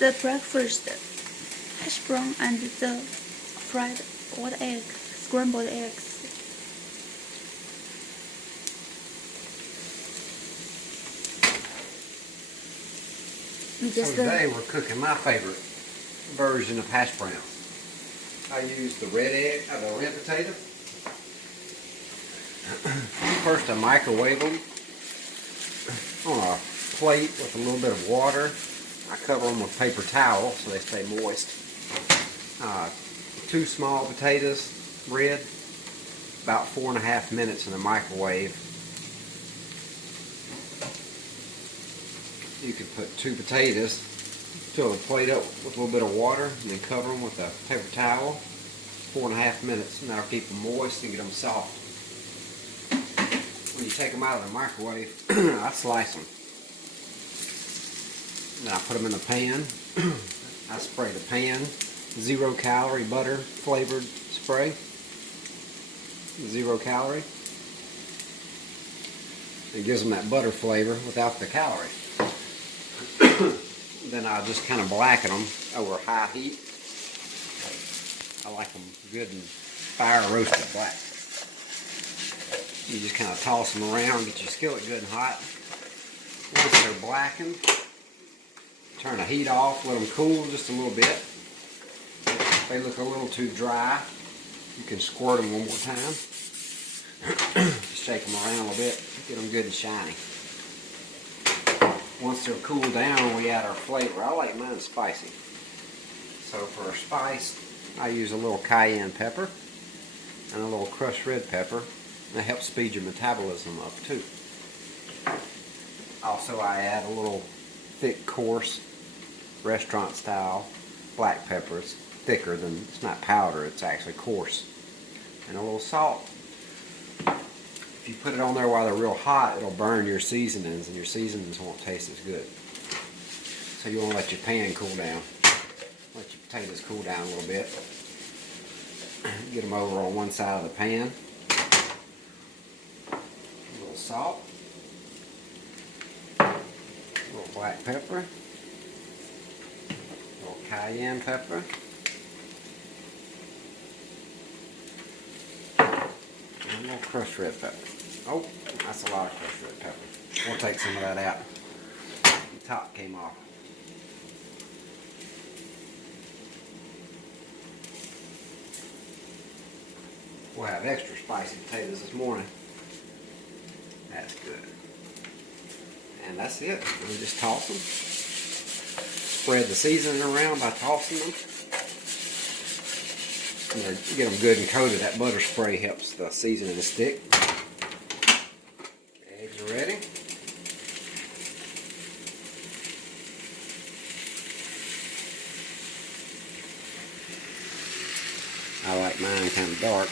the breakfast hash brown and the fried white egg, scrambled eggs. So today we're cooking my favorite version of hash browns. I use the red potato. First I microwave them on a plate with a little bit of water. I cover them with paper towel so they stay moist. 2 small potatoes, red, about 4.5 minutes in the microwave. You could put 2 potatoes, fill the plate up with a little bit of water, and then cover them with a paper towel. 4.5 minutes, and that'll keep them moist and get them soft. When you take them out of the microwave, I slice them. Then I put them in the pan. I spray the pan, 0 calorie butter flavored spray, 0 calorie. It gives them that butter flavor without the calorie. Then I just kind of blacken them over high heat. I like them good and fire roasted black. You just kind of toss them around, get your skillet good and hot. Once they're blackened, turn the heat off, let them cool just a little bit. If they look a little too dry, you can squirt them one more time. Just shake them around a little bit, get them good and shiny. Once they're cooled down, we add our flavor. I like mine spicy. So for our spice, I use a little cayenne pepper and a little crushed red pepper. That helps speed your metabolism up too. Also, I add a little thick, coarse, restaurant style black pepper. It's thicker than, it's not powder, it's actually coarse. And a little salt. If you put it on there while they're real hot, it'll burn your seasonings, and your seasonings won't taste as good. So you want to let your pan cool down. Let your potatoes cool down a little bit. Get them over on one side of the pan. A little salt. A little black pepper. A little cayenne pepper. And a little crushed red pepper. Oh, that's a lot of crushed red pepper. We'll take some of that out. The top came off. We'll have extra spicy potatoes this morning. That's good. And that's it. We just toss them. Spread the seasoning around by tossing them. And get them good and coated. That butter spray helps the seasoning to stick. Eggs are ready. I like mine kind of dark.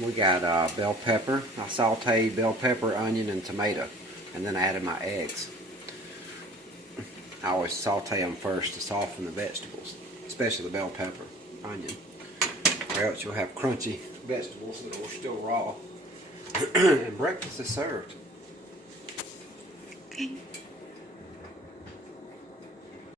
We got bell pepper. I sauteed bell pepper, onion, and tomato, and then I added my eggs. I always saute them first to soften the vegetables, especially the bell pepper, onion, or else you'll have crunchy vegetables that are still raw. And breakfast is served. Okay.